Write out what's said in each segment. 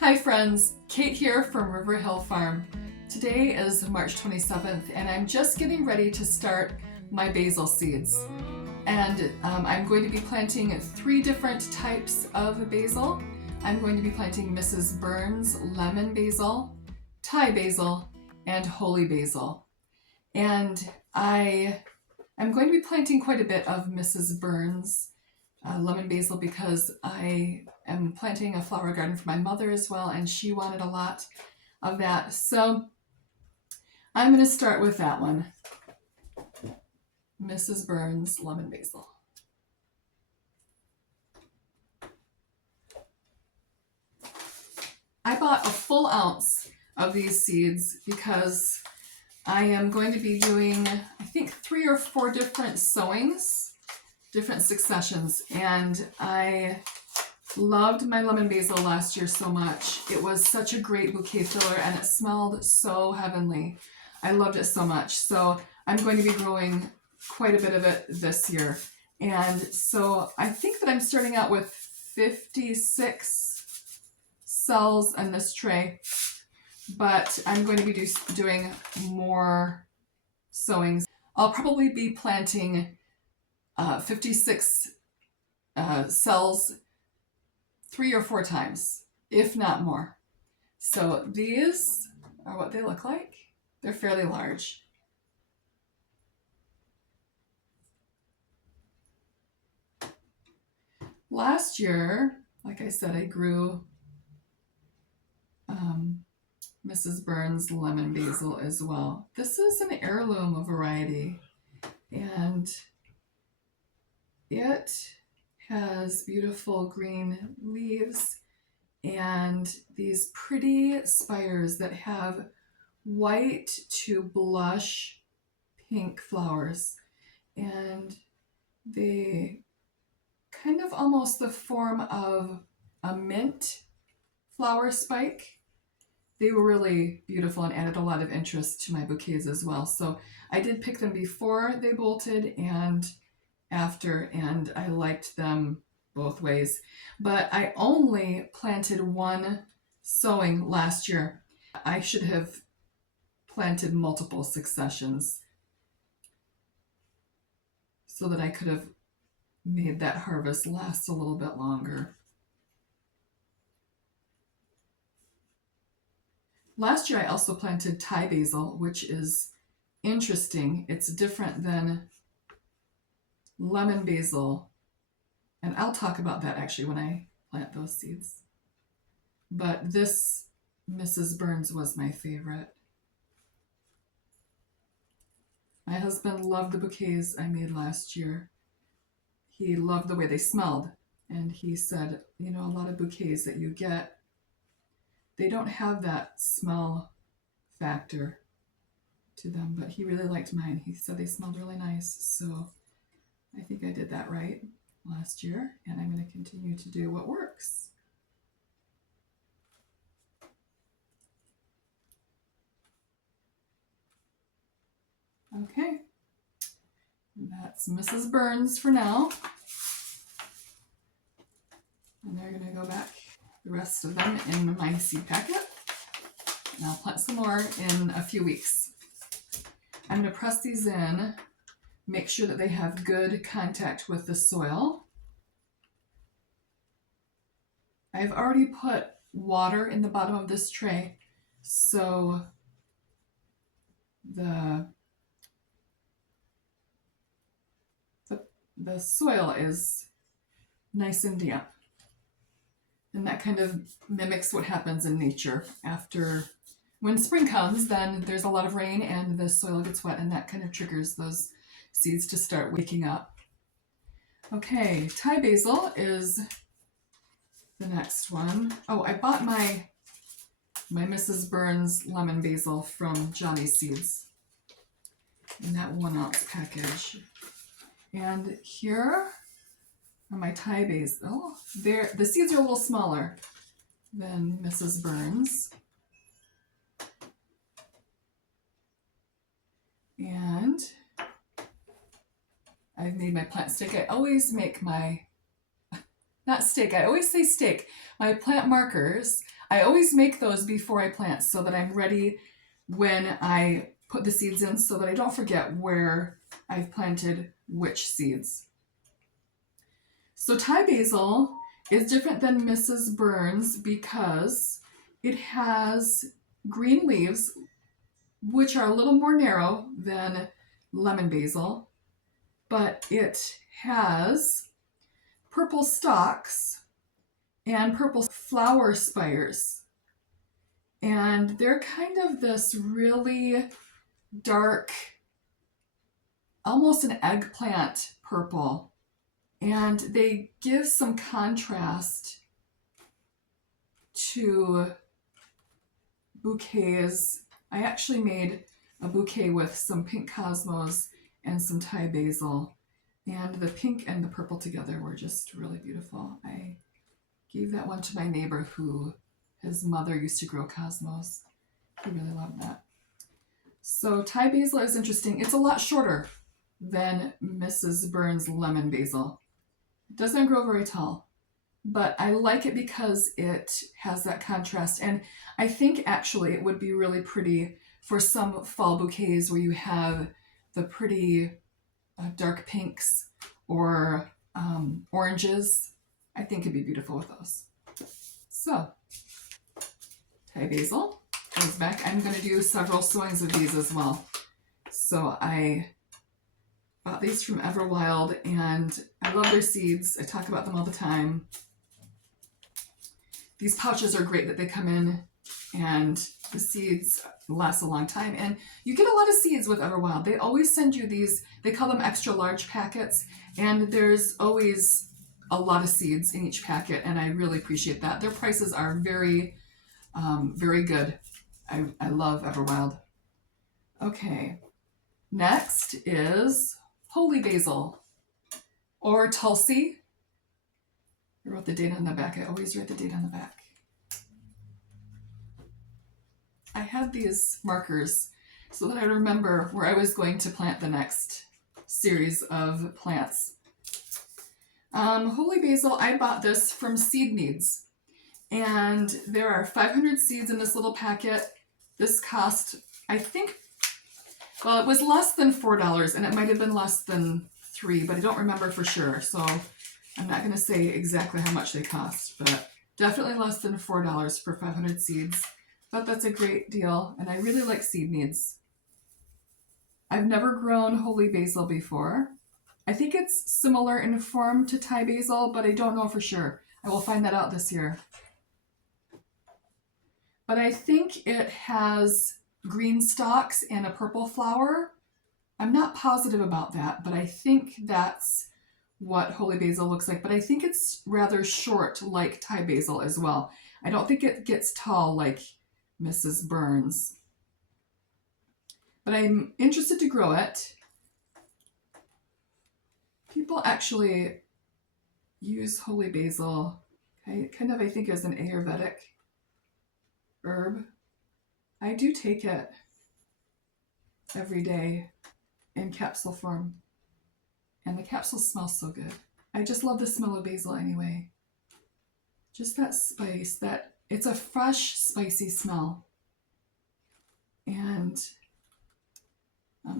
Hi friends, Kate here from River Hill Farm. Today is March 27th and I'm just getting ready to start my basil seeds. And I'm going to be planting 3 different types of basil. I'm going to be planting Mrs. Burns lemon basil, Thai basil, and holy basil. And I'm going to be planting quite a bit of Mrs. Burns lemon basil because I am planting a flower garden for my mother as well, and she wanted a lot of that. So I'm going to start with that one, Mrs. Burns lemon basil. I bought a full ounce of these seeds because I am going to be doing, I think, 3 or 4 different sowings, different successions, and I loved my lemon basil last year so much. It was such a great bouquet filler and it smelled so heavenly. I loved it so much. So I'm going to be growing quite a bit of it this year. And so I think that I'm starting out with 56 cells in this tray, but I'm going to be doing more sowings. I'll probably be planting 56 cells 3 or 4 times, if not more. So these are what they look like. They're fairly large. Last year, like I said, I grew Mrs. Burns lemon basil as well. This is an heirloom variety, and it has beautiful green leaves and these pretty spires that have white to blush pink flowers, and they kind of almost the form of a mint flower spike. They were really beautiful and added a lot of interest to my bouquets as well. So I did pick them before they bolted and after, and I liked them both ways. But I only planted 1 sowing last year. I should have planted multiple successions so that I could have made that harvest last a little bit longer. Last year I also planted Thai basil, which is interesting. It's different than lemon basil, and I'll talk about that actually when I plant those seeds. But this Mrs. Burns was my favorite. My husband loved the bouquets I made last year. He loved the way they smelled, and he said, you know, a lot of bouquets that you get, they don't have that smell factor to them, but he really liked mine. He said they smelled really nice, so I think I did that right last year, and I'm going to continue to do what works. Okay, that's Mrs. Burns for now. And they're going to go back, the rest of them, in my seed packet. And I'll plant some more in a few weeks. I'm going to press these in, make sure that they have good contact with the soil. I've already put water in the bottom of this tray, so the soil is nice and damp. And that kind of mimics what happens in nature. After, when spring comes, then there's a lot of rain and the soil gets wet, and that kind of triggers those seeds to start waking up. Okay, Thai basil is the next one. Oh, I bought my Mrs. Burns lemon basil from Johnny's Seeds in that 1 ounce package. And here are my Thai basil. The seeds are a little smaller than Mrs. Burns. And I've made my plant stick. I always make my not stake. I always say stake. My plant markers, I always make those before I plant so that I'm ready when I put the seeds in so that I don't forget where I've planted which seeds. So Thai basil is different than Mrs. Burns because it has green leaves, which are a little more narrow than lemon basil, but it has purple stalks and purple flower spires. And they're kind of this really dark, almost an eggplant purple. And they give some contrast to bouquets. I actually made a bouquet with some pink cosmos and some Thai basil. And the pink and the purple together were just really beautiful. I gave that one to my neighbor who his mother used to grow cosmos. He really loved that. So Thai basil is interesting. It's a lot shorter than Mrs. Burns' lemon basil. It doesn't grow very tall, but I like it because it has that contrast. And I think actually it would be really pretty for some fall bouquets where you have the pretty dark pinks or oranges. I think it'd be beautiful with those. So, Thai basil goes back. I'm going to do several sowings of these as well. So I bought these from Everwild and I love their seeds. I talk about them all the time. These pouches are great that they come in and the seeds last a long time. And you get a lot of seeds with Everwild. They always send you these, they call them extra large packets, and there's always a lot of seeds in each packet, and I really appreciate that. Their prices are very, very good. I love Everwild. Okay, next is holy basil or Tulsi. I wrote the date on the back. I always write the date on the back. I had these markers so that I remember where I was going to plant the next series of plants. Holy basil, I bought this from Seed Needs, and there are 500 seeds in this little packet. This cost, I think, well, it was less than $4, and it might have been less than $3, but I don't remember for sure, so I'm not going to say exactly how much they cost, but definitely less than $4 for 500 seeds. But that's a great deal, and I really like Seed Needs. I've never grown holy basil before. I think it's similar in form to Thai basil, but I don't know for sure. I will find that out this year. But I think it has green stalks and a purple flower. I'm not positive about that, but I think that's what holy basil looks like. But I think it's rather short like Thai basil as well. I don't think it gets tall like Mrs. Burns. But I'm interested to grow it. People actually use holy basil kind of, I think, as an Ayurvedic herb. I do take it every day in capsule form, and the capsules smell so good. I just love the smell of basil anyway. Just that spice, that it's a fresh, spicy smell. And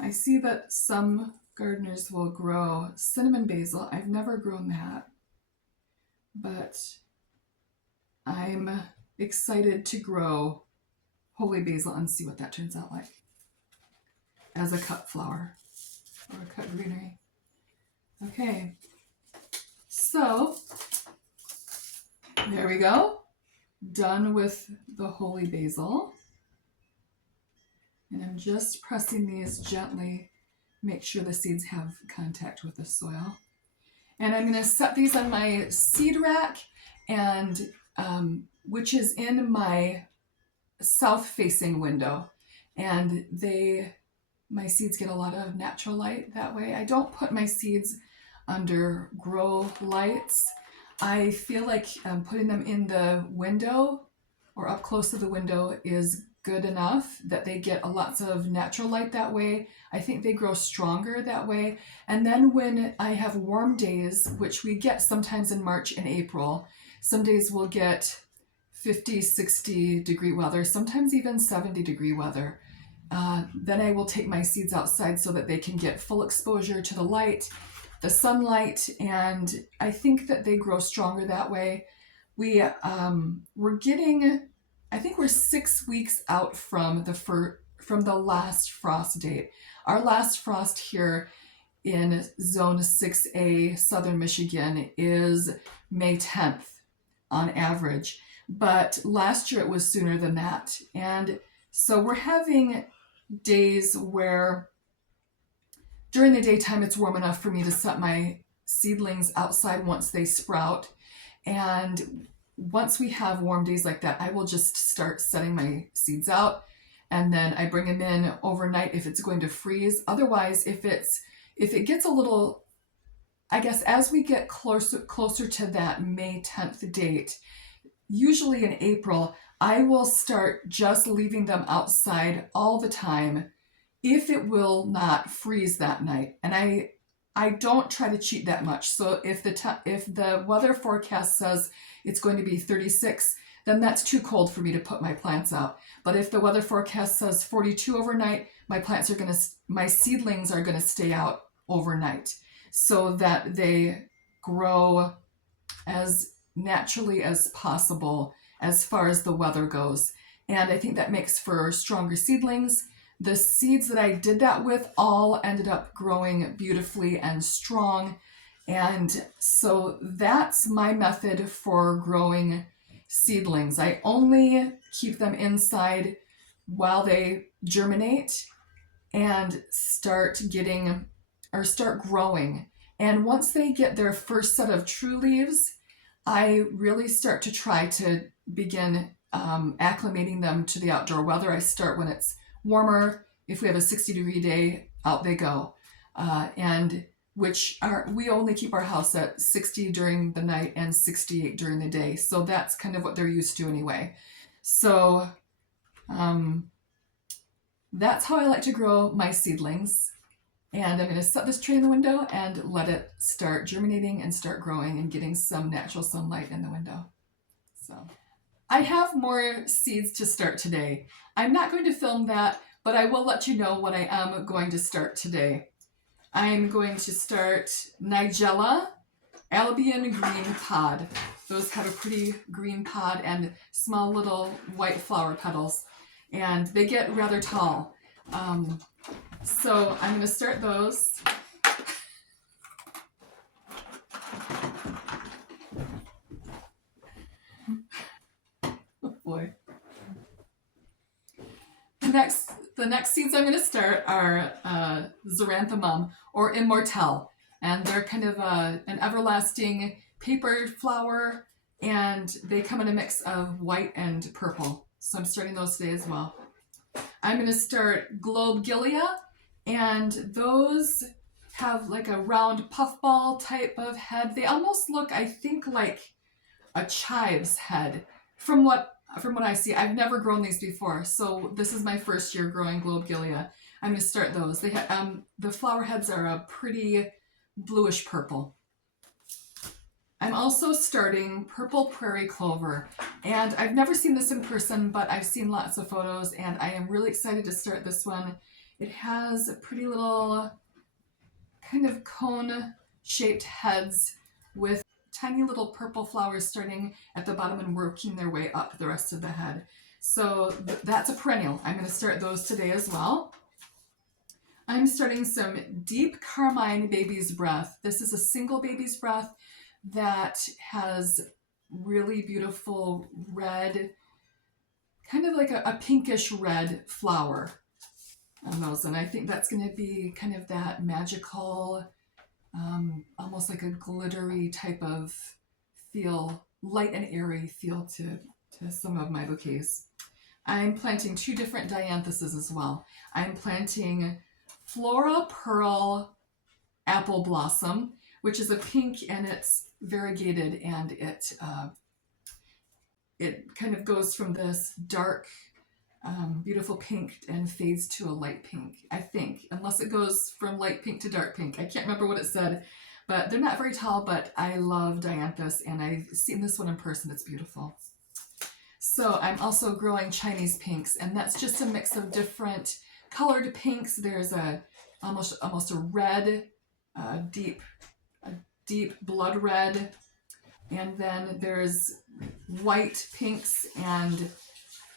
I see that some gardeners will grow cinnamon basil. I've never grown that, but I'm excited to grow holy basil and see what that turns out like as a cut flower or a cut greenery. Okay, so there we go. Done with the holy basil. And I'm just pressing these gently, make sure the seeds have contact with the soil. And I'm going to set these on my seed rack, and which is in my south-facing window. And my seeds get a lot of natural light that way. I don't put my seeds under grow lights. I feel like putting them in the window or up close to the window is good enough that they get lots of natural light that way. I think they grow stronger that way. And then when I have warm days, which we get sometimes in March and April, some days we'll get 50, 60 degree weather, sometimes even 70 degree weather. Then I will take my seeds outside so that they can get full exposure to the light, the sunlight, and I think that they grow stronger that way. We're getting, I think we're 6 weeks out from the last frost date. Our last frost here in Zone 6A, Southern Michigan, is May 10th on average. But last year it was sooner than that. And so we're having days where during the daytime it's warm enough for me to set my seedlings outside once they sprout. And once we have warm days like that, I will just start setting my seeds out, and then I bring them in overnight if it's going to freeze. Otherwise, if it gets a little, I guess as we get closer to that May 10th date, usually in April, I will start just leaving them outside all the time if it will not freeze that night. And I don't try to cheat that much. So if the weather forecast says it's going to be 36, then that's too cold for me to put my plants out. But if the weather forecast says 42 overnight, my seedlings are gonna stay out overnight so that they grow as naturally as possible as far as the weather goes. And I think that makes for stronger seedlings. The seeds that I did that with all ended up growing beautifully and strong. And so that's my method for growing seedlings. I only keep them inside while they germinate and start growing. And once they get their first set of true leaves, I really start to try to begin acclimating them to the outdoor weather. I start when it's warmer. If we have a 60-degree day, out they go. We only keep our house at 60 during the night and 68 during the day. So that's kind of what they're used to anyway. So that's how I like to grow my seedlings. And I'm going to set this tray in the window and let it start germinating and start growing and getting some natural sunlight in the window. So I have more seeds to start today. I'm not going to film that, but I will let you know what I am going to start today. I'm going to start Nigella Albion Green Pod. Those have a pretty green pod and small little white flower petals, and they get rather tall. So I'm going to start those. Oh boy. The next seeds I'm going to start are Zoranthemum or Immortelle, and they're kind of an everlasting paper flower, and they come in a mix of white and purple. So I'm starting those today as well. I'm going to start Globegilia, and those have like a round puffball type of head. They almost look, I think, like a chive's head from what I see. I've never grown these before, so this is my first year growing Globegilia. I'm going to start those. They have the flower heads are a pretty bluish purple. I'm also starting Purple Prairie Clover, and I've never seen this in person, but I've seen lots of photos, and I am really excited to start this one. It has pretty little kind of cone-shaped heads with tiny little purple flowers starting at the bottom and working their way up the rest of the head. So that's a perennial. I'm going to start those today as well. I'm starting some Deep Carmine Baby's Breath. This is a single baby's breath that has really beautiful red, kind of like a pinkish red flower on those. And I think that's going to be kind of that magical, almost like a glittery type of feel, light and airy feel to some of my bouquets. I'm planting 2 different dianthuses as well. I'm planting Flora Pearl Apple Blossom, which is a pink, and it's variegated, and it kind of goes from this dark beautiful pink and fades to a light pink, I think, unless it goes from light pink to dark pink. I can't remember what it said, but they're not very tall, but I love dianthus, and I've seen this one in person. It's beautiful. So I'm also growing Chinese pinks, and that's just a mix of different colored pinks. There's almost a red, deep blood red, and then there's white pinks and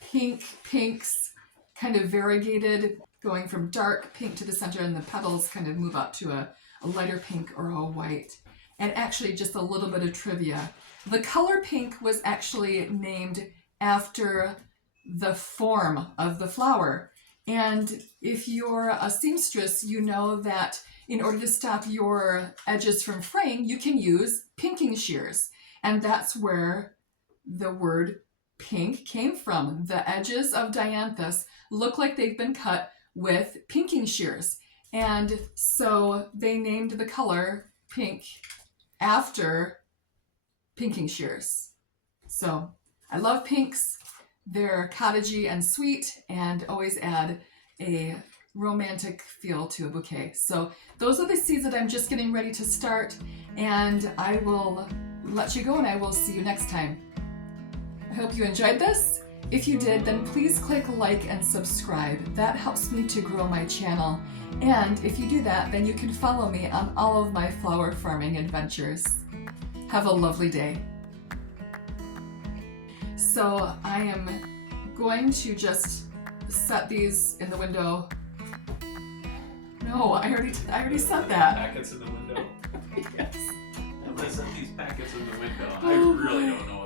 pink pinks, kind of variegated, going from dark pink to the center, and the petals kind of move up to a lighter pink or a white. And actually, just a little bit of trivia. The color pink was actually named after the form of the flower. And if you're a seamstress, you know that in order to stop your edges from fraying, you can use pinking shears. And that's where the word pink came from. The edges of dianthus look like they've been cut with pinking shears. And so they named the color pink after pinking shears. So I love pinks. They're cottagey and sweet and always add a romantic feel to a bouquet. So those are the seeds that I'm just getting ready to start, and I will let you go, and I will see you next time. I hope you enjoyed this. If you did, then please click like and subscribe. That helps me to grow my channel. And if you do that, then you can follow me on all of my flower farming adventures. Have a lovely day. So I am going to just set these in the window. No, I already said that. Packets in the window. Yes. I'm gonna set these packets in the window. I really don't know